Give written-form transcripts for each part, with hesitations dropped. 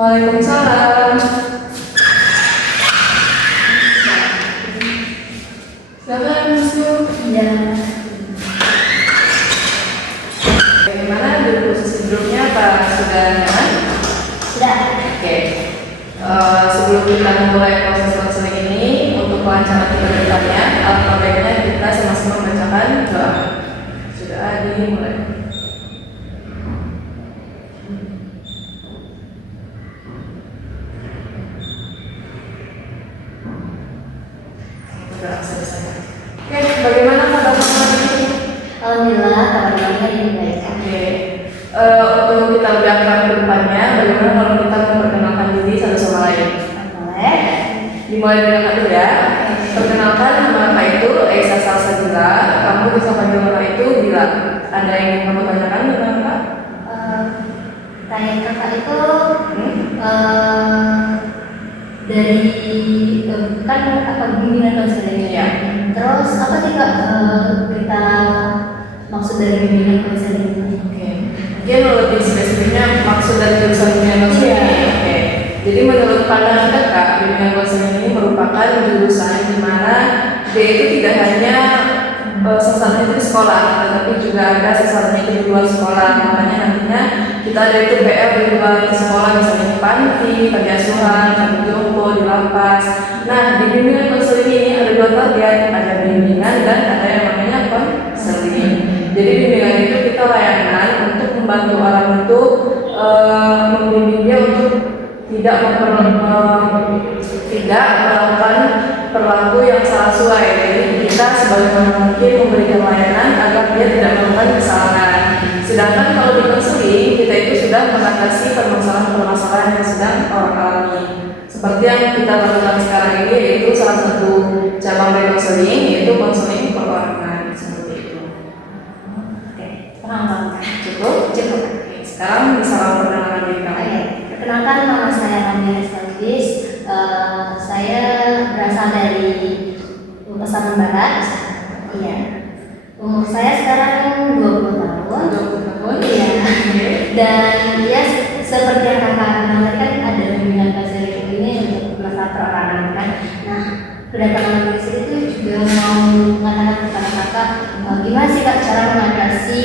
Waalaikumsalam. Silakan masuk. Ya, Bagaimana di posisi sebelumnya apa sudah nyaman? sudah. Oke. Sebelum kita memulai proses konseling ini, untuk kelancaran kita ke depannya, alangkah baiknya kita sama-sama membacakan doa. Sudah dimulai. Sudah selesai. Oke, bagaimana kabar teman-teman ini? Alhamdulillah, kabar baiknya dibaikkan. Oke, untuk kita berangkat ke depannya, bagaimana kalau kita memperkenalkan diri satu sama lain? Boleh? Dimulai dengan satu ya. Perkenalkan, nama Kakak itu Esa Salsabila. Kamu bisa panggil Kakak itu Bila. Ada yang ingin kamu tanyakan tentang Kakak? Tanya kakak itu Hmm? dari kan apa bimbingan konseling. Iya. Terus apa sih kak kita maksud dari bimbingan konseling ini? Oke. Mungkin lebih spesifiknya maksud dari jurusan bimbingan konseling Iya. ini. Oke. Jadi menurut pandangan Kakak, bimbingan konseling ini merupakan jurusan di mana dia itu tidak hanya sasarannya itu di sekolah, tetapi juga ada sasarannya itu di luar sekolah. Makanya nantinya kita ada itu PR di luar sekolah, misalnya di panti, panti asuhan, panti jompo, di lapas. Nah, di bimbingan konseling ini ada dua bagian, ada bimbingan dan ada yang namanya konseling. Jadi bimbingan itu kita layanan untuk membantu orang itu membimbing dia untuk tidak melakukan perilaku yang salah sesuai. Jadi kita sebagaimana mungkin memberikan layanan agar dia tidak melakukan kesalahan. Sedangkan kalau di konseling kita itu sudah mengatasi permasalahan-permasalahan yang sedang orang alami. Seperti yang kita lakukan sekarang ini, yaitu salah satu cabang dari konseling, yaitu konseling perorangan seperti itu. Oke, paham. Cukup? Cukup. Oke, sekarang bisa perkenalan diri kamu. Oke, perkenalkan nama saya Kamila Estalvis. Saya berasal dari Pesangan Barat. Iya. Umur saya sekarang 20 tahun. 20 tahun. Iya. Oke. Dan ya seperti yang kakak kenal tadi kan ada bimbingan konseling ini untuk masalah perorangan kan. Nah, kedatangan di sini tuh juga mau mengatakan kepada kakak gimana sih kak cara mengatasi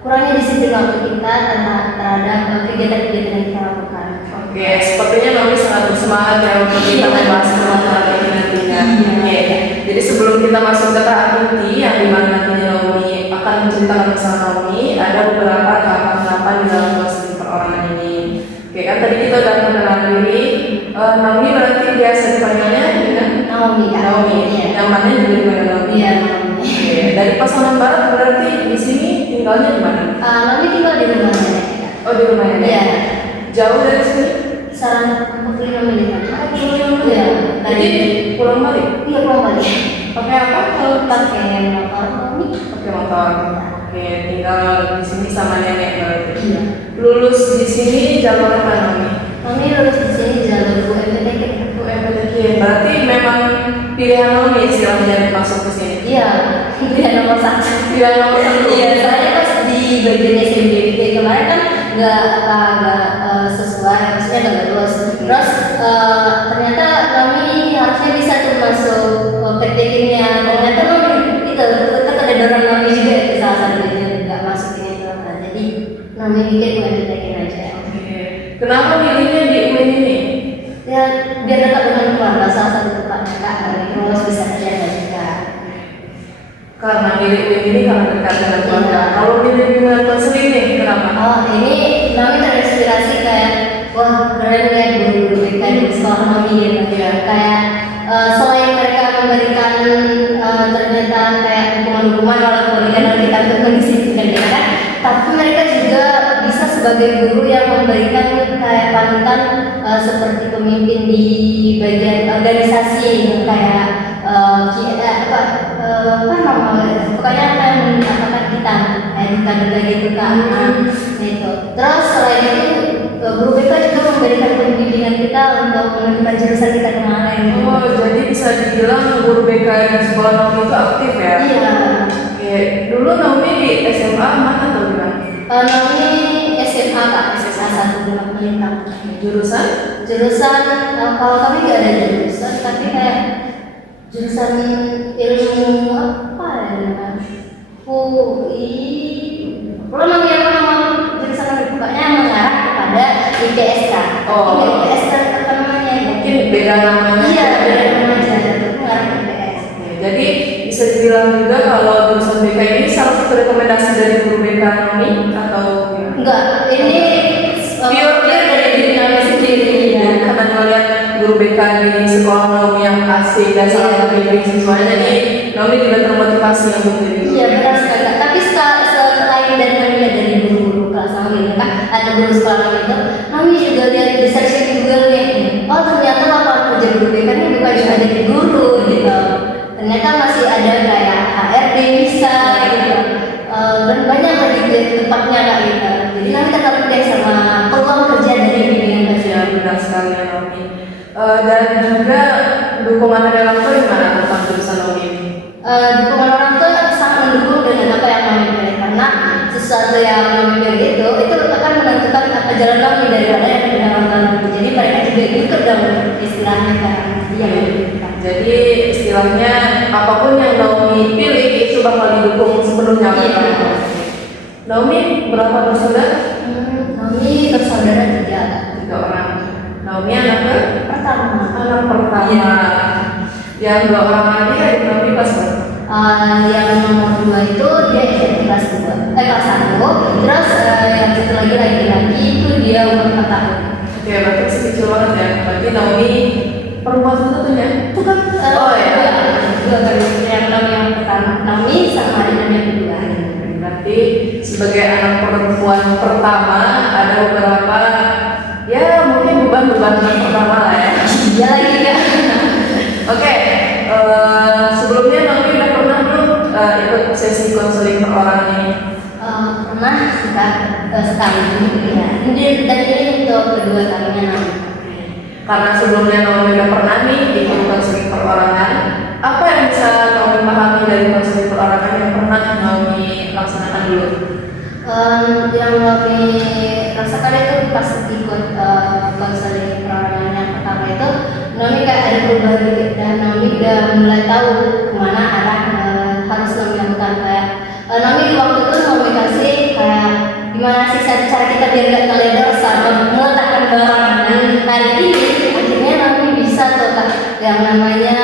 kurangnya disiplin waktu kita terhadap kegiatan-kegiatan yang kita lakukan. Oke, sepertinya Naomi sangat bersemangat ya untuk kita membahas permasalahan ini nantinya. Oke, jadi sebelum kita masuk ke tahap inti yang dimana nantinya Naomi akan menceritakan masalah Naomi, ada beberapa tahapan-tahapan di dalam proses perorangan ini. Oke, kan tadi kita udah mengenal diri. Naomi berarti biasa dipanggilnya dengan Naomi kak. Naomi. Iya. Yang mana juga dipanggil Naomi. Iya Naomi. Oke, dari Pasaman Barat berarti di sini tinggalnya di mana? Naomi tinggal di rumah nenek kak. Oh, di rumahnya. Iya. Jauh dari sini? Saran 45 menit kak. Iya. Tadi Jadi pulang balik. iya pulang balik. Pakai apa kalau Pakai motor Naomi. pakai motor? Oke, tinggal di sini sama nenek berarti. Iya. Lulus di sini jalur apa Naomi? Naomi lulus di sini jalur UMPTK. UMPTQ. Berarti memang pilihan Naomi istilahnya masuk ke sini. Iya. Pilihan nomor 1. Pilihan nomor 1. Iya, soalnya pas di bagian SMBP kemarin kan nggak sesuai, maksudnya nggak lulus. Terus ternyata kami harusnya bisa tuh masuk PTK-nya. Ternyata kami itu tetap ada dorong kami juga itu salah satunya nggak masuk ini tuh. Jadi kami mikir bukan PTK aja. Oke. Kenapa milihnya di UIN ini? Ya biar tetap dengan keluarga salah satu tempatnya kak. Terus bisa kerja juga. Karena milih UIN ini karena dekat dengan keluarga. Kalau milih bimbingan konseling nih, kenapa? Oh ini kami terinspirasi kayak wah keren ya guru-guru BK di sekolah kami gitu ya. Kayak selain mereka memberikan ternyata kayak hukuman-hukuman kalau memberikan kita untuk mendisiplinkan ya kan, tapi mereka juga bisa sebagai guru yang memberikan kayak panutan seperti pemimpin di bagian organisasi kayak apa namanya pokoknya apa yang mengatakan kita kader gitu kan. Itu terus selain itu guru BK juga memberikan pembimbingan kita untuk menentukan jurusan kita kemarin. Oh, jadi bisa dibilang guru BK di sekolah Naomi itu aktif ya? Iya. Oke, dulu Naomi di SMA mana atau di mana? Naomi SMA kak. SMA. S1 5 menit. Jurusan? Jurusan kalau kami nggak ada jurusan, tapi kayak jurusan ilmu apa ya namanya? UI. Kalau nama jurusan yang dibukanya mengarah kepada IPSK. Oh. IPSK apa namanya? Mungkin beda namanya. Iya, beda nama aja. Mengarah ke IPS. Jadi bisa dibilang juga kalau jurusan BK ini salah satu rekomendasi dari guru BK Nomi atau gimana? Enggak, ini Pure dari diri kami sendiri ya. Karena ngeliat guru BK di sekolah Nomi yang asik dan sangat memilih siswanya, jadi Nomi juga termotivasi untuk diri. Iya benar sekali. Tapi selain dari melihat dari guru-guru kelas kami kan, ada guru sekolah kami itu, kami juga lihat di search Google nih. Oh ternyata lapangan kerja guru BK ini bukan cuma jadi guru gitu. Ternyata masih ada kayak HRD bisa gitu. Dan banyak lagi tempatnya kayak gitu. Jadi kami tertarik deh sama peluang kerja dari bimbingan kerja. Ya benar sekali ya Nomi. Dan juga dukungan dari orang tua gimana tentang jurusan Nomi ini? Dukungan orang tua sangat mendukung dengan apa yang kami pilih, karena sesuatu yang kami pilih itu akan menentukan apa jalan kami daripada yang dipilih orang tua. Jadi mereka juga ikut dalam istilahnya kan. Jadi istilahnya apapun yang Naomi pilih itu bakal didukung sepenuhnya oleh orang tua. Naomi berapa bersaudara? Naomi bersaudara 3 orang. Naomi anak pertama. Anak pertama. Iya. Yang 2 orang lagi adik Naomi kelas berapa? Yang nomor 2 itu dia kelas 1. Terus yang satu lagi laki-laki itu dia umur 4 tahun. Oke, berarti masih kecil banget ya. Berarti Naomi perempuan satu-satunya? Bukan. Oh ya. Dua kali yang pertama. Naomi sama adik yang kedua. Berarti sebagai anak perempuan pertama ada beberapa ya mungkin beban-beban pertama lah ya. Iya lagi kan. Oke, sebelumnya Naomi udah pernah belum ikut sesi konseling perorangan ini? Pernah sekali ya. Dan ini untuk kedua kalinya Naomi. Karena sebelumnya Naomi udah pernah nih ikut konseling perorangan, apa yang bisa Naomi pahami dari konseling perorangan yang pernah Naomi laksanakan dulu? Yang Naomi rasakan itu pas ikut konseling perorangan yang pertama itu, Naomi kayak ada perubahan dikit dan Naomi udah mulai tahu kemana arah harus Naomi lakukan. Kayak Naomi waktu itu Naomi kasih kayak gimana sih cara kita biar gak teledor sama meletakkan barang. Hari ini akhirnya Naomi bisa tuh Kak, yang namanya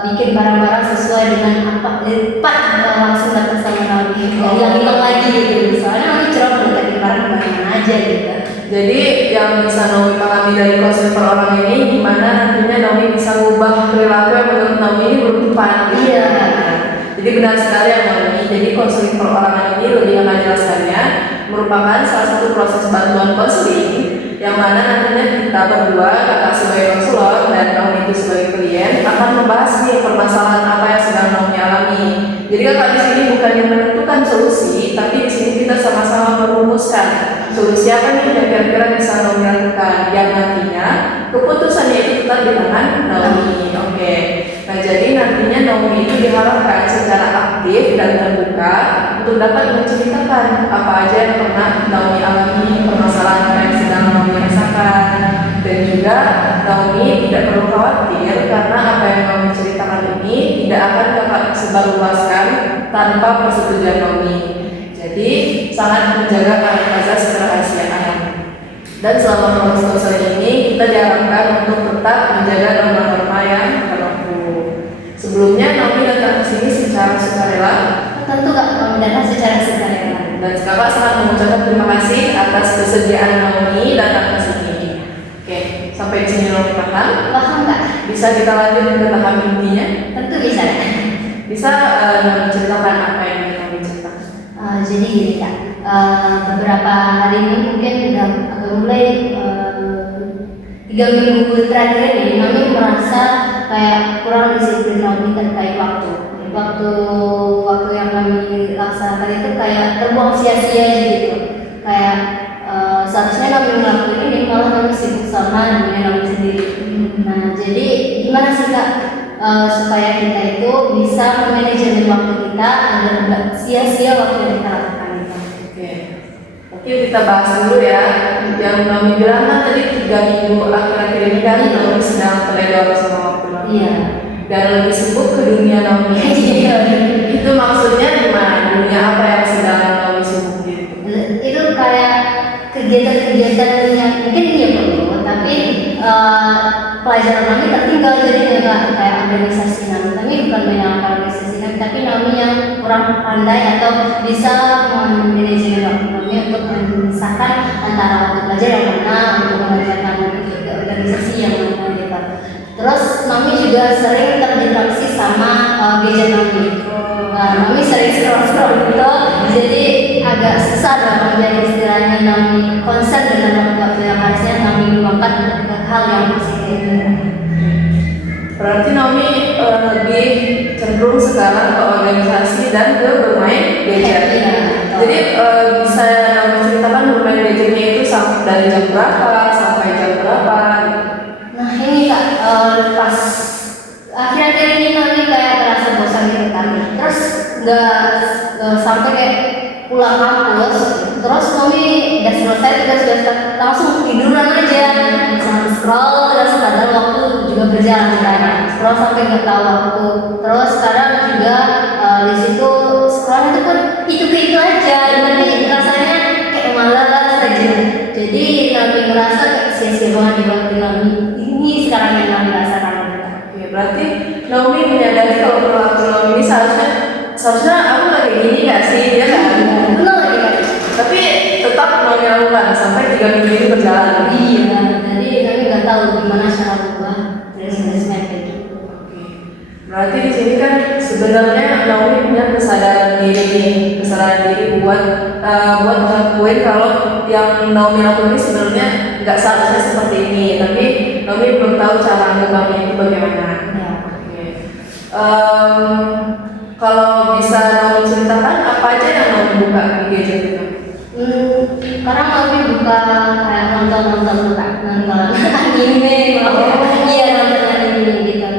bikin barang-barang sesuai dengan apa lipat langsung datang sama Naomi. Yang hilang lagi gitu. Soalnya Naomi cerah meletakkan barang-barang aja gitu. Jadi yang bisa Naomi pahami dari konseling perorangan ini gimana nantinya Naomi bisa mengubah perilaku yang menurut Naomi ini belum tepat. Iya. Jadi benar sekali ya Naomi. Jadi konseling perorangan ini lebih menjelaskannya merupakan salah satu proses bantuan konseling yang mana nantinya kita berdua, kakak sebagai konselor dan Naomi itu sebagai klien akan membahas nih permasalahan apa yang sedang Naomi alami. Jadi kakak di sini bukannya menentukan solusi, tapi di sini kita sama-sama merumuskan solusi apa nih yang kira-kira bisa Naomi lakukan, yang nantinya keputusannya itu tetap di tangan Naomi. Oke. Nah jadi nantinya Naomi itu diharapkan secara aktif dan terbuka untuk dapat menceritakan apa aja yang pernah Naomi alami, permasalahan apa yang sedang Naomi rasakan, dan juga Naomi tidak perlu khawatir karena apa yang Naomi ceritakan ini tidak akan dapat disebarluaskan tanpa persetujuan Naomi. Jadi sangat menjaga asas kerahasiaan. Dan selama proses konseling ini kita diharapkan untuk tetap menjaga norma-norma yang berlaku. Sebelumnya Naomi datang ke sini secara sukarela. Tentu Kak, Naomi datang secara sukarela. Dan kakak sangat mengucapkan terima kasih atas kesediaan Naomi datang ke sini. Oke, sampai di sini Naomi paham? Paham Kak? Bisa kita lanjut ke tahap intinya? Tentu bisa. Bisa menceritakan apa yang Naomi ceritakan? Jadi gini Kak, beberapa hari ini mungkin udah agak mulai 3 minggu terakhir ini Naomi merasa kayak kurang disiplin Naomi terkait waktu. Waktu yang kami laksanakan itu kayak terbuang sia-sia gitu. Kayak seharusnya Naomi ngelakuin ini malah Naomi sibuk sama dunia Naomi sendiri. Nah jadi gimana sih Kak supaya kita itu bisa memanajemen waktu kita agar tidak sia-sia waktu yang kita lakukan itu? Oke, Yuk kita bahas dulu ya. Yang Naomi bilang kan tadi 3 minggu akhir-akhir ini kan Naomi sedang teledor sama waktu Naomi. Iya. Dan lebih sibuk ke dunia Naomi. Iya. Itu maksudnya gimana? Dunia apa yang sedang Naomi sibuk gitu? Itu kayak kegiatan-kegiatan yang mungkin dia perlu, tapi pelajaran kami tertinggal, jadi nggak kayak organisasi kami. Kami bukan menyalahkan organisasi kami, tapi kami yang kurang pandai atau bisa manajemen waktu kami untuk memisahkan antara waktu belajar yang mana untuk mengerjakan organisasi yang mana gitu. Terus kami juga sering terdistraksi sama gadget kami. Kami sering scroll gitu, jadi agak susah dong menjadi istilahnya kami konsen dengan waktu yang harusnya kami luangkan untuk hal yang positif. Berarti Naomi lebih cenderung sekarang ke organisasi dan ke bermain gadget. Iya. Jadi bisa Naomi ceritakan bermain gadgetnya itu dari jam berapa sampai jam berapa? Nah ini Kak, pas akhir-akhir ini kami kayak merasa bosan gitu kan. Terus nggak sampai kayak pulang kampus, terus kami udah selesai tugas langsung tiduran aja, sambil scroll, terus kadang waktu juga berjalan kan, scroll sampai nggak tahu waktu. Terus sekarang juga di situ scroll itu pun itu aja, tapi rasanya kayak malas aja. Jadi kami ngerasa kayak sia-sia banget di waktu kami ini sekarang yang kami rasakan. Ya, berarti Naomi menyadari kalau perilaku Naomi ini seharusnya aku nggak kayak gini nggak sih, ya kan? Benar ya. Tapi tetap Naomi lakukan sampai 3 minggu ini berjalan. Iya, jadi kami nggak tahu gimana cara ubah resmen itu. Berarti di sini kan sebenarnya Naomi punya kesadaran diri buat ngakuin kalau yang Naomi lakukan ini sebenarnya nggak seharusnya seperti ini, tapi Naomi belum tahu cara mengubahnya itu bagaimana. Ya. Kalau bisa Naomi ceritakan apa aja yang Naomi buka di gadget itu? Sekarang kami buka kayak nonton anime, iya nonton anime gitu.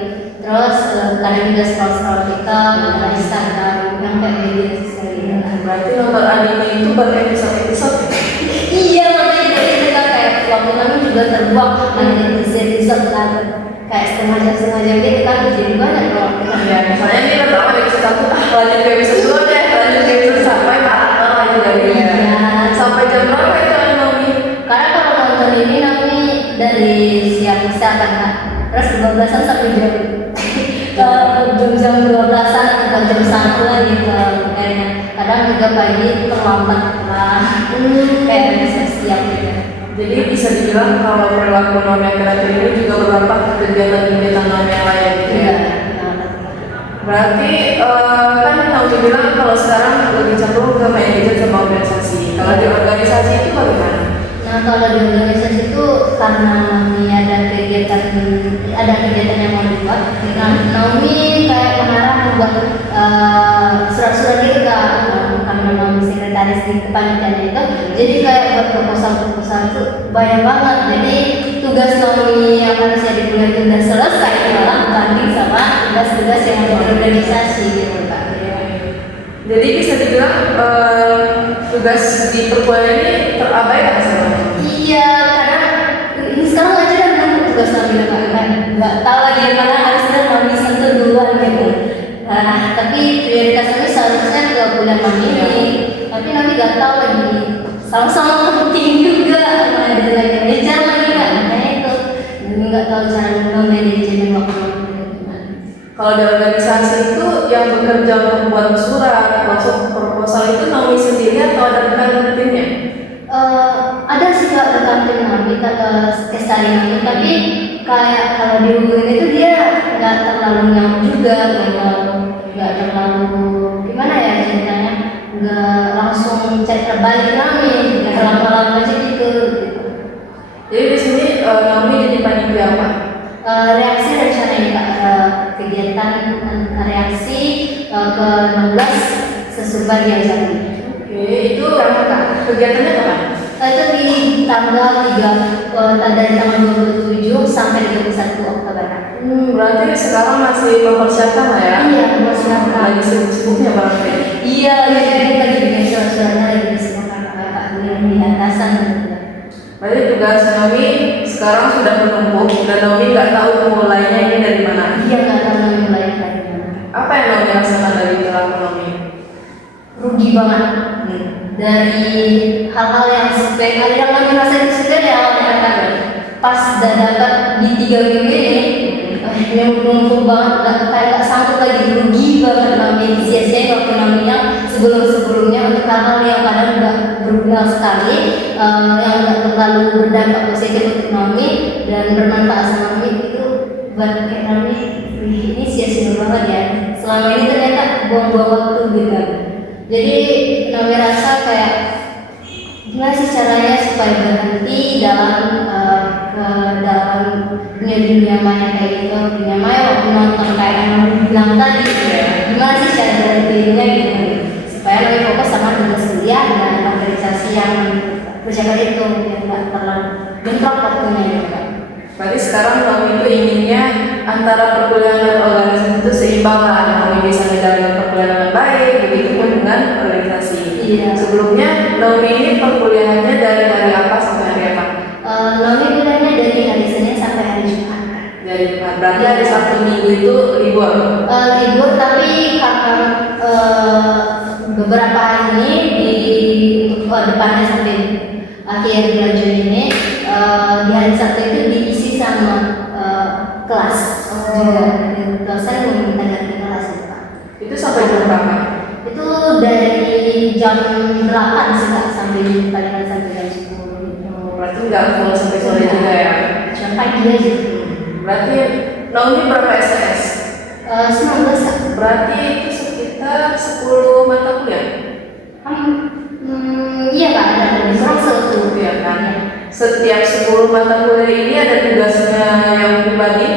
Terus kadang juga scroll TikTok, ada Instagram, yang kayak gitu sekali. Berarti nonton anime itu berepisode-episode? Iya, makanya itu kan kayak waktu kami juga terbuang nanti episode kan kayak setengah jam gitu kan, jadi banyak loh. Ya, misalnya ini pertama di episode 1, lanjut ke episode 2 deh, lanjut ke episode sampai maraton lagi dari sampai jam berapa itu Naomi? Karena kalau nonton ini kami dari siang kan Kak, terus 12-an sampai jam 12-an atau jam 1 lah gitu kayaknya. Kadang juga pagi terlambat lah, kayak siap gitu. Jadi bisa dibilang kalau perilaku Naomi akhir-akhir ini juga berdampak ke kegiatan-kegiatan Naomi yang lain gitu ya? Berarti kan Naomi bilang kalau sekarang lebih cenderung ke main gadget sama organisasi. Kalau di organisasi itu bagaimana? Nah kalau di organisasi itu karena Naomi ada kegiatan yang mau dibuat, nah Naomi kayak mengarah membuat surat-surat gitu Kak, karena Naomi sekretaris di kepanitiaan itu, jadi kayak buat proposal itu banyak banget. Jadi tugas Naomi yang harusnya di bulan itu udah selesai malah banding sama tugas-tugas yang ada di organisasi gitu Kak. Jadi bisa dibilang tugas di perkuliahan ini terabaikan sama. Iya, karena ini sekarang aja kan belum tugas Naomi kan, nggak tahu lagi yang mana harusnya Naomi sentuh duluan gitu. Nah, tapi prioritas kami seharusnya ke bulan ini, tapi Naomi nggak tahu lagi. Sama-sama penting juga, ada lagi ngejar lagi kan, makanya itu Naomi nggak tahu cara memanajemen waktu. Kalau di organisasi itu yang bekerja untuk membuat surat, masuk proposal itu Naomi sendiri atau ada rekan timnya? Ada sih Kak rekan tim kami, kesari kami, tapi kayak kalau dihubungin itu dia nggak terlalu nyambung juga, nggak terlalu gimana ya ceritanya, nggak langsung chat balik kami, lama-lama aja gitu. Jadi di sini Naomi jadi panitia apa? Reaksi rencana ini Kak, kegiatan reaksi ke-16 sesudah diajari. Oke, itu kegiatannya kapan? Itu di tanggal 3 dari tanggal 27 sampai 31 Oktober. Berarti sekarang masih mempersiapkan lah ya? Iya, mempersiapkan. Lagi sibuk-sibuknya barangkali. Iya, lagi bikin surat-suratnya lagi disibukkan kakak bulan ini. Berarti tugas Naomi sekarang sudah menumpuk dan Naomi nggak tahu mulainya ini dari mana. Iya, nggak tahu mulainya dari mana. Apa yang Naomi rasakan dari perilaku Naomi? Rugi banget. Dari hal-hal yang sepele, ada yang kami rasa itu sepele awalnya kan. Pas udah dapat di 3 minggu ini, yang numpuk banget, kayak nggak sanggup lagi, rugi banget Naomi, sia-sia waktu Naomi yang sebelum-sebelumnya untuk hal-hal yang kadang nggak berguna sekali, yang nggak terlalu berdampak positif untuk Naomi dan bermanfaat sama Naomi itu buat kayak Naomi, ini sia-sia banget ya. Selama ini ternyata buang-buang waktu gitu. Jadi Naomi rasa kayak gimana sih caranya supaya berhenti dalam dalam dunia maya kayak gitu, dunia maya waktu nonton kayak yang Naomi bilang tadi, gimana sih cara berhentinya gitu supaya lebih fokus sama tugas kuliah dan organisasi yang kerjakan itu biar nggak terlalu bentrok waktunya juga. Berarti sekarang Naomi itu inginnya antara perkuliahan dan organisasi itu seimbang lah. Naomi bisa menjalani perkuliahan dengan baik, begitu pun dengan organisasi. Iya. Sebelumnya Naomi ini perkuliahannya dari hari apa sampai hari apa? Naomi kuliahnya dari hari Senin sampai hari Jumat. Dari Jumat. Berarti hari Sabtu Minggu itu libur. Libur tapi karena beberapa hari ini di depannya sampai akhir bulan Juni ini di hari Sabtu itu diisi sama kelas juga. Dosen meminta ganti kelas itu Pak. Itu sampai jam berapa? Itu dari jam 8 sih Kak, sampai palingan sampai jam 10. Berarti nggak full sampai sore juga ya? Jam pagi aja. Berarti Naomi berapa STS? 19 Kak. Berarti itu sekitar 10 mata kuliah? Iya Kak, ada kurang 10 ya kan? Setiap 10 mata kuliah ini ada tugasnya yang pribadi?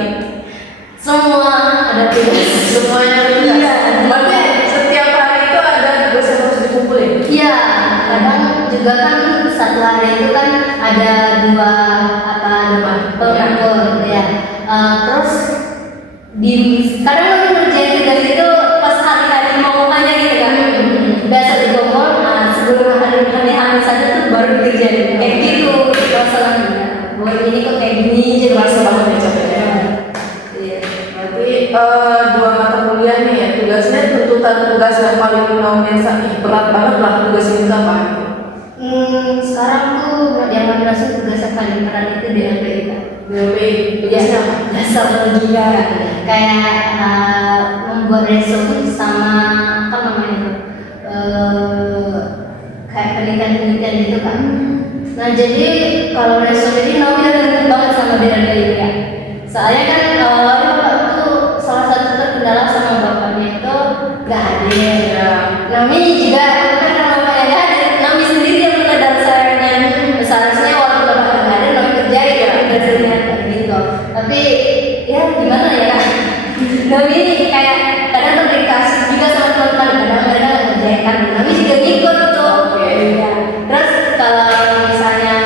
Semua ada tugas. Semuanya ada tugas? Iya. Berarti setiap hari itu ada tugas yang harus dikumpulin? Iya, kadang juga kan satu hari itu kan ada dua pengumpul ya. Terus di kadang lagi ngerjain tugas itu pas hari-hari pengumumannya gitu kan. Biasa dikumpul, sebelum hari saja tuh baru dikerjain. Kayak gitu masalahnya. Buat ini kok kayak gini jadi Terasa banget ya capeknya. Iya. Berarti 2 mata kuliah nih ya, tugasnya tuntutan tugas yang paling Naomi berat banget lah tugas ini itu apa? Sekarang tuh yang merasa tugasnya paling berat itu DLPI Kak. DLPI tugasnya apa? Dasar logika kayak membuat resume sama apa namanya itu kayak penelitian gitu kan. Nah jadi kalau resume ini Naomi udah deket banget sama DLPI ya. Soalnya kan bapak tuh salah satu terkendala sama bapaknya itu nggak hadir. Naomi juga kan karena bapaknya nggak hadir, Naomi sendiri yang pernah dasarnya. Seharusnya walaupun bapak nggak ada, Naomi kerjain ya dasarnya gitu. Tapi ya gimana ya? Naomi ini kayak kadang terdikasih juga sama teman-teman, kadang mereka nggak kerjain kan. Naomi juga ngikut tuh. Ya. Terus kalau misalnya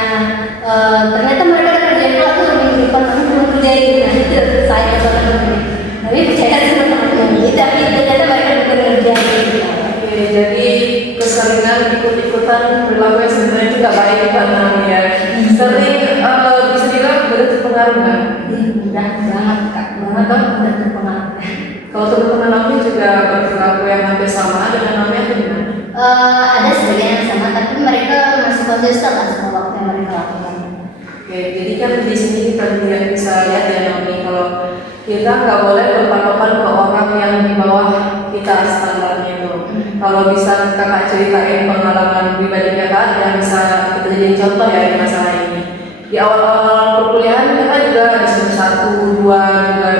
ternyata mereka udah kerjain lah tuh minggu depan Naomi belum kerjain. Nah itu saya sama Naomi. Naomi percaya sama teman-teman. Tapi ternyata mereka bukan kerjain. Oke, jadi keseringan ikut-ikutan perilaku yang sebenarnya itu nggak baik buat Naomi ya. Sering bisa dibilang benar terpengaruh nggak? Udah banget Kak, banget udah terpengaruh. Kalau teman-teman Naomi juga berperilaku yang hampir sama dengan Naomi atau gimana? Ada sebagian yang sama, tapi mereka masih konsisten lah sama waktu yang mereka lakukan. Oke, jadi kan di sini kita juga bisa lihat ya Naomi, kalau kita nggak boleh berpatokan ke orang yang di bawah kita standarnya itu. Kalau bisa kakak ceritain pengalaman pribadi kakak yang bisa kita jadiin contoh ya di masalah ini. Di awal-awal perkuliahan kakak juga ada semester 1, 2 juga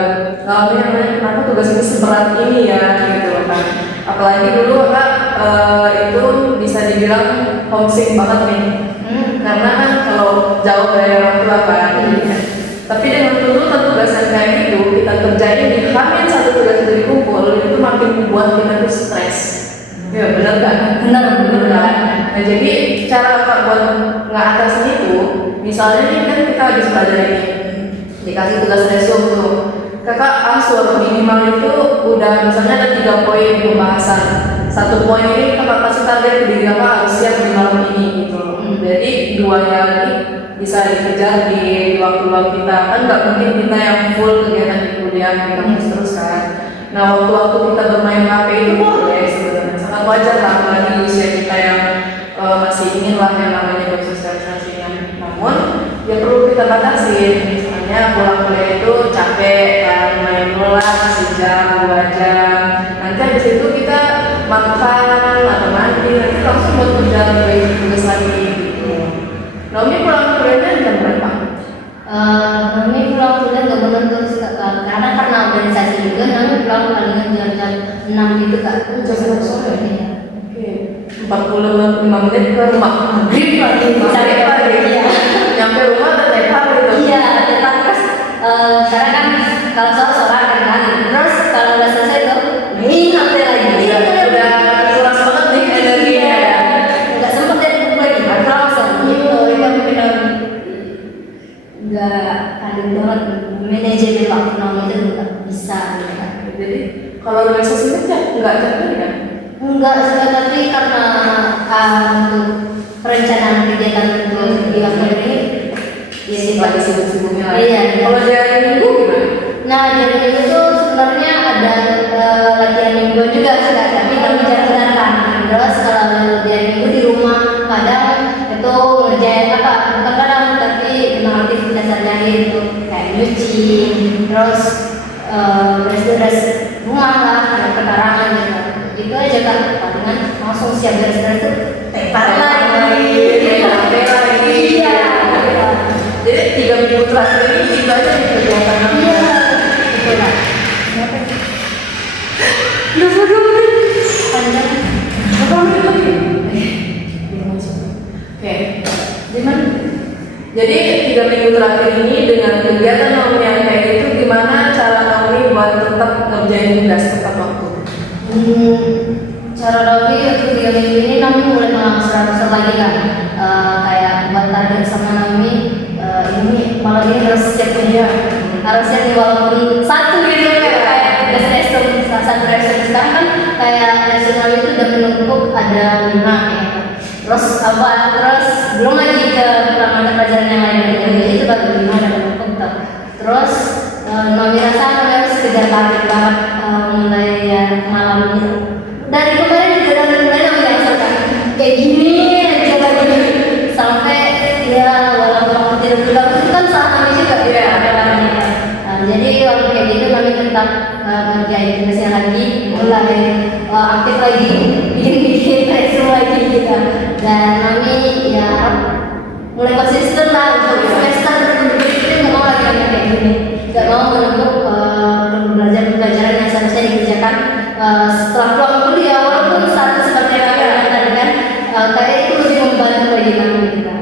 ngalamin yang namanya kenapa tugas ini seberat ini ya gitu kan. Apalagi dulu kakak itu bisa dibilang homesick banget nih. Karena kan kalau jauh dari orang tua kan. Tapi dengan tuntutan tugas yang kayak gitu kita kerjain di hamil satu tugas itu dikumpul itu makin membuat kita tuh stres. Ya benar kan? Benar kan? Nah jadi cara kakak buat ngatasin itu, misalnya nih kan kita habis belajar ini dikasih tugas resume tuh, kakak angsur minimal itu udah misalnya ada 3 poin pembahasan, 1 poin ini kakak kasih target ke diri kakak harus siap di malam ini gitu. Jadi duanya lagi bisa dikejar di waktu-waktu kita. Kan nggak mungkin kita yang full kegiatan di kuliah di kampus terus kan. Nah, waktu-waktu kita bermain HP itu boleh sebenarnya, sangat wajar lah apalagi di usia kita yang masih ingin lah yang namanya bersosialisasinya. Namun ya perlu kita batasi, misalnya pulang kuliah itu capek kan, main bola sejam 2 jam, nanti habis itu kita makan atau mandi, nanti langsung buat kerja tugas lagi gitu. Naomi pulang kuliahnya jam berapa? Kami pulang kuliah nggak menentu karena organisasi juga, kami pulang palingan jam 6 gitu kak. Jam 6 sore. Oke. 45 menit ke rumah. Maghrib lagi. Sampai pagi. Iya. Nyampe rumah udah tepat gitu. Iya, tepat terus. Karena kan kalau sholat kan, terus kalau udah selesai tuh, nanti lagi. Udah kurang banget nih energinya ya. Nggak sempet ya buku lagi, langsung gitu. Itu mungkin nggak ada banget manajemen waktu namanya itu nggak bisa gitu kan. Jadi kalau organisasi kerja nggak capek kan? Enggak sih, tapi karena untuk perencanaan kegiatan untuk di waktu ini ya Lagi sibuk-sibuknya lah. Iya. Kalau dari minggu gimana? Nah, dari itu sebenarnya ada latihan minggu juga sih, tapi kami jarang datang. Terus kalau latihan minggu di rumah kadang itu ngerjain apa, bukan kadang tapi memang aktivitas sehari-hari itu kayak nyuci, terus beres-beres rumah lah, ada pekarangan gitu. Itu aja kan, palingan langsung siap beres-beres tuh tepar lagi. Iya. Jadi 3 minggu terakhir ini kita aja yang kegiatan. Iya. Itu lah. Panjang. Oke, gimana? Jadi 3 minggu terakhir ini dengan kegiatan Naomi yang kayak gitu, gimana cara Naomi buat tetap ngerjain tugas tepat waktu? Cara Naomi untuk 3 minggu ini Naomi mulai mengangsur lagi kan, kayak buat target sama Naomi ini malam ini harus siap kerja, harusnya nih walaupun satu gitu kayak tugas resume, satu resume sekarang kan kayak resume Naomi itu udah menumpuk ada 5 ya. Terus belum lagi ke mata pelajaran yang lain, jadi itu baru 5 dan menumpuk tuh. Terus Naomi rasa Naomi harus kejar target banget mulai ya malam ini. Dari kemarin juga dari kemarin Naomi rasakan kayak gini aja lagi sampai ya walaupun tidak berlaku itu kan salah kami juga ya. Jadi waktu kayak gitu kami tetap ngerjain tugasnya lagi, mulai aktif lagi, bikin resume lagi gitu. Dan kami ya mulai konsisten lah untuk semester berikutnya nggak mau lagi kayak gini, nggak mau menutup pelajaran yang seharusnya dikerjakan setelah pulang kuliah, walaupun satu seperti yang kami tadi kan kayak itu lebih membantu bagi kami kita.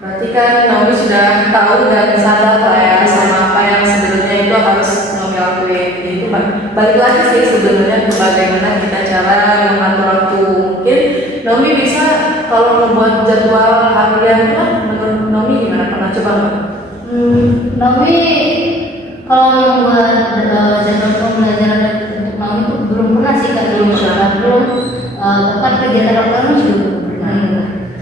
Berarti kan Naomi sudah tahu dan sadar lah ya sama apa yang sebenarnya itu harus Naomi lakuin. Jadi itu balik lagi sih sebenarnya ke bagaimana kita cara mengatur waktu. Mungkin Naomi bisa kalau membuat jadwal harian kan, menurut Naomi gimana? Pernah coba nggak? Naomi kalau membuat jadwal pembelajaran untuk Naomi itu belum pernah sih kak, belum tempat kegiatan Naomi juga belum pernah.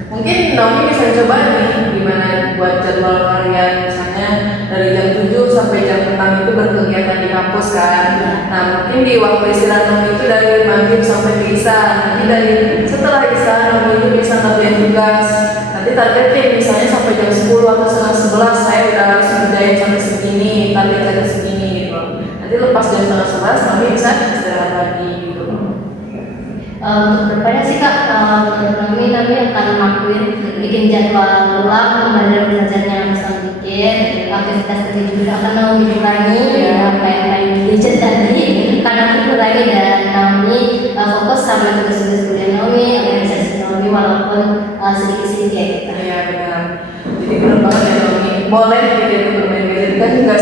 Mungkin Naomi bisa coba nih gimana buat jadwal harian, misalnya dari jam 7 sampai jam 6 itu berkegiatan di kampus kan. Nah mungkin di waktu istirahat Naomi itu dari maghrib sampai ke isya, nanti dari setelah isya Naomi itu bisa ngerjain tugas. Nanti targetnya misalnya sampai jam 10 atau setengah 11 saya udah harus ngerjain sampai segini, targetnya segini gitu. Nanti lepas jam setengah 11 Naomi bisa istirahat lagi gitu. Untuk depannya sih kak, menurut kami akan ngelakuin bikin jadwal ulang pembelajaran yang harus kami bikin, aktivitas tadi juga akan kami kurangi ya kayak main gadget tadi karena aku kurangi, dan kami fokus sama tugas-tugas kuliah Naomi, organisasi Naomi walaupun sedikit-sedikit ya kita. Iya benar. Jadi benar banget ya Naomi. Boleh gitu bermain gadget kan juga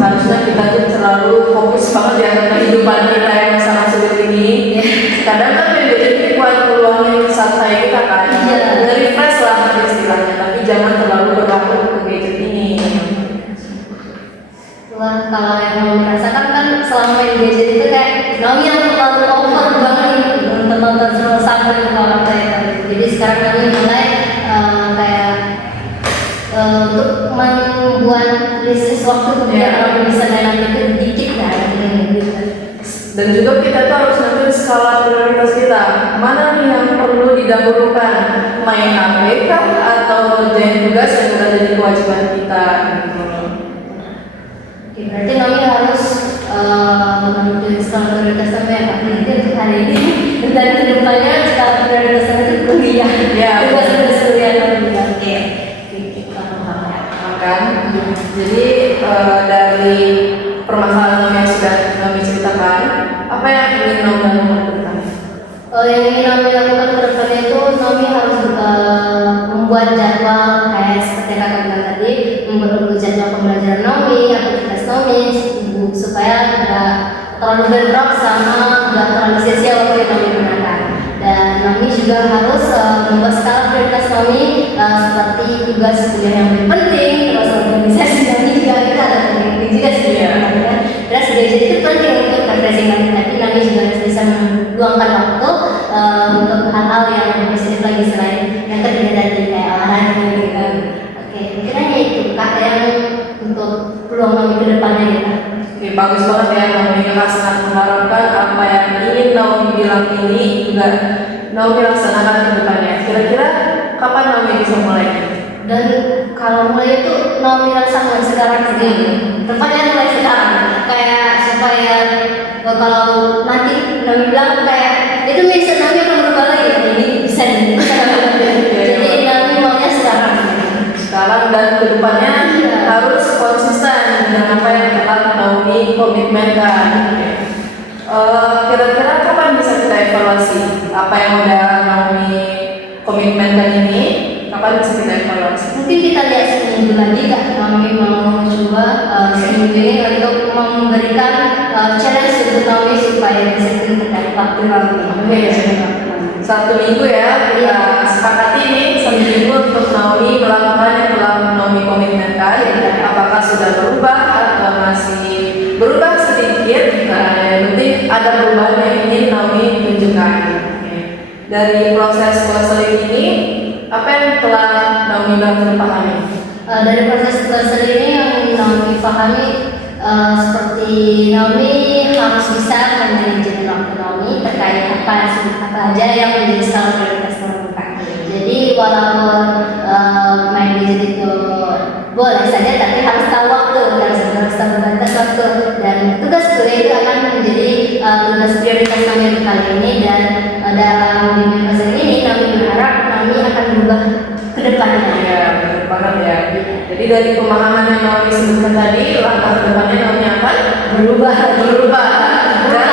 harusnya kita tuh selalu fokus banget ya ke kehidupan kita yang sangat sulit ini. Kadang kan main gadget ini buat peluangin santai kita kan, nge-refresh lah istilahnya, tapi jangan terlalu berlaku ke gadget ini. Wah, kalau yang mau merasakan kan selama main gadget itu kayak Naomi yang terlalu over banget nonton terus sampai ke orang tua. Jadi sekarang kami mulai kayak untuk membuat bisnis waktu biar Naomi bisa nanti itu dikit kan gitu. Dan juga kita tuh harus nentuin skala prioritas kita. Mana nih yang perlu didahulukan? Main HP kah atau ngerjain tugas yang udah jadi kewajiban kita gitu. Oke, berarti Naomi harus menentuin skala prioritas sampai apa untuk hari ini dan kedepannya skala prioritas itu kuliah. Ya, tugas kuliah Naomi. Oke, kita kan. Jadi dari permasalahan yang sudah kami ceritakan, apa yang ingin Naomi lakukan ke depan? Yang ingin Naomi lakukan ke depannya itu Naomi harus membuat jadwal kayak seperti yang kakak bilang tadi, membuat jadwal pembelajaran Naomi, aktivitas Naomi supaya nggak terlalu bentrok sama nggak terlalu sia-sia waktu yang Naomi gunakan. Dan Naomi juga harus membuat skala prioritas Naomi seperti tugas kuliah yang lebih penting, terus organisasi Naomi juga kita ada penting juga sebenarnya kan. Terus gadget itu penting untuk refreshing lagi, tapi Naomi juga harus bisa meluangkan waktu untuk hal-hal yang lebih positif lagi selain yang ketiga tadi kayak olahraga gitu. Oke, mungkin hanya itu kak yang untuk peluang Naomi ke depannya gitu. Oke, bagus banget ya Naomi, sangat mengharapkan apa yang ingin Naomi bilang ini juga Naomi laksanakan ke depannya. Kira-kira kapan Naomi bisa mulai? Dan kalau mulai itu Naomi laksanakan sekarang sih. Tepatnya mulai sekarang. Kayak supaya kalau nanti Naomi bilang kayak itu mindset Naomi akan berubah lagi. Ini bisa nih. Jadi Naomi maunya sekarang. Sekarang dan ke depannya harus konsisten dengan apa yang telah Naomi komitmenkan. Kira-kira kapan bisa kita evaluasi apa yang udah Naomi komitmenkan ini? Kapan bisa kita evaluasi? Mungkin kita lihat seminggu lagi kak. Naomi mau coba seminggu ini untuk memberikan challenge untuk Naomi supaya bisa mendapat waktu Naomi. Satu minggu ya kita sepakati ini, satu minggu untuk Naomi melakukan yang telah Naomi komitmenkan. Apakah sudah berubah atau masih berubah sedikit? Nah, yang penting ada perubahan yang ingin Naomi tunjukkan. Dari proses konseling ini, apa yang telah Naomi pahami? Dari proses konseling ini yang Naomi pahami seperti Naomi harus bisa manajemen waktu Naomi terkait apa aja yang menjadi skala prioritas Naomi. Jadi walaupun main gadget itu boleh saja, tapi harus tahu waktu, harus tahu batas waktu. Dan tugas kuliah itu akan menjadi tugas prioritas Naomi untuk kali ini. Dan dalam bimbingan konseling ini Naomi berharap Naomi akan berubah ke depannya. Ya, benar banget ya. Jadi dari pemahaman yang Naomi sebutkan tadi, langkah ke depannya Naomi akan berubah. Dan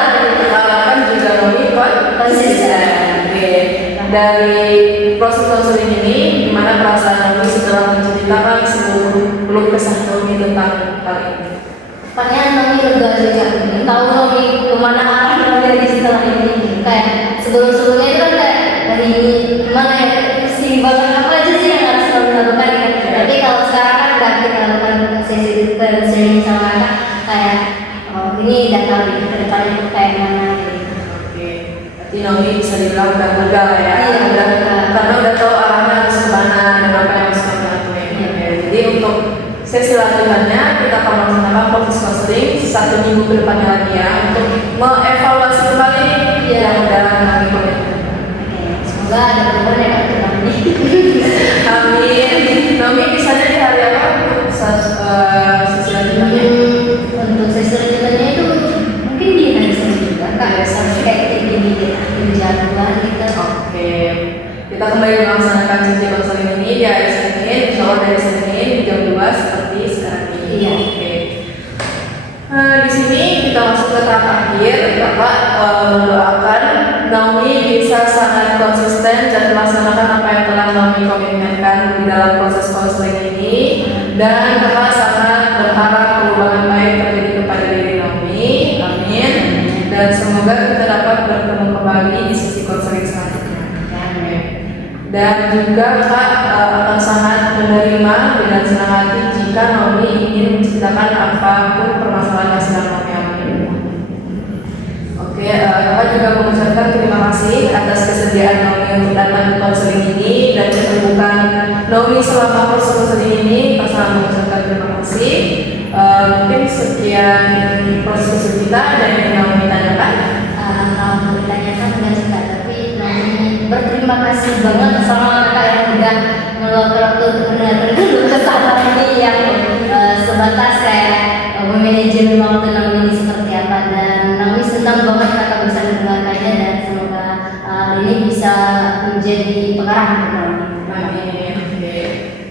harapan juga Naomi konsisten. Dari proses konseling ini, gimana perasaan Naomi setelah menceritakan seluruh keluh kesah Naomi tentang hal ini? Tanya Naomi lega juga, tahu Naomi kemana arah Naomi lagi setelah ini. Kayak sebelumnya itu kan kayak dari ini gimana ya, pusing banget apa aja sih yang harus Naomi lakukan kan. Tapi kalau sekarang kan udah kita lakukan sesi konseling sama anak kayak ini udah tahu ke depannya itu kayak mana gitu. Berarti Naomi bisa dibilang udah lega ya. Iya, karena udah tahu arahnya harus kemana dan apa yang harus kita lakukan. Jadi untuk sesi lanjutannya kita akan melaksanakan proses konseling 1 minggu ke depannya lagi ya, untuk mengevaluasi kembali yang udah Naomi komitmen. Semoga ada perubahan ya kak Naomi. Amin. Naomi bisanya di hari apa? Sesi lanjutannya? Untuk sesi lanjutannya itu mungkin di hari Senin juga kak. Sampai kayak gini jadwal gitu. Oke. Kita kembali melaksanakan sesi konseling ini di hari Senin, insya Allah dari Senin jam 2 seperti sekarang ini. Iya. Oke. Di sini kita masuk ke tahap akhir. Bapak mendoakan Naomi bisa sangat konsisten dan melaksanakan apa yang telah Naomi komitmenkan di dalam proses konseling ini, dan Kakak sangat berharap perubahan baik terjadi kepada diri Naomi. Amin. Dan semoga kita dapat bertemu kembali di sesi konseling selanjutnya. Amin. Dan juga Kak akan sangat menerima dengan senang hati jika Naomi ingin menceritakan apapun permasalahan yang sedang Naomi alami. Oke, Kakak juga mengucapkan terima kasih atas kesediaan Naomi untuk datang ke konseling ini dan menemukan Naomi selama proses konseling ini. Kita sangat mengucapkan terima kasih. Mungkin sekian proses kita dan yang Naomi tanyakan. Kalau ditanyakan enggak sih Kak, tapi Naomi berterima kasih banget sama Kakak yang udah meluangkan waktu untuk mendengarkan dulu kesalahan ini yang sebatas kayak memanajer waktu Naomi ini seperti apa, dan Naomi senang banget Kakak bisa mendengarkannya, dan semoga ini bisa menjadi pengarah untuk Naomi. Amin. Oke.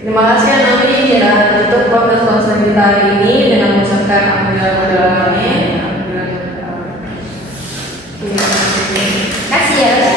Terima kasih ya Naomi ya untuk proses konseling kita hari ini dengan mengucapkan alhamdulillah. Amin. Kasih ya.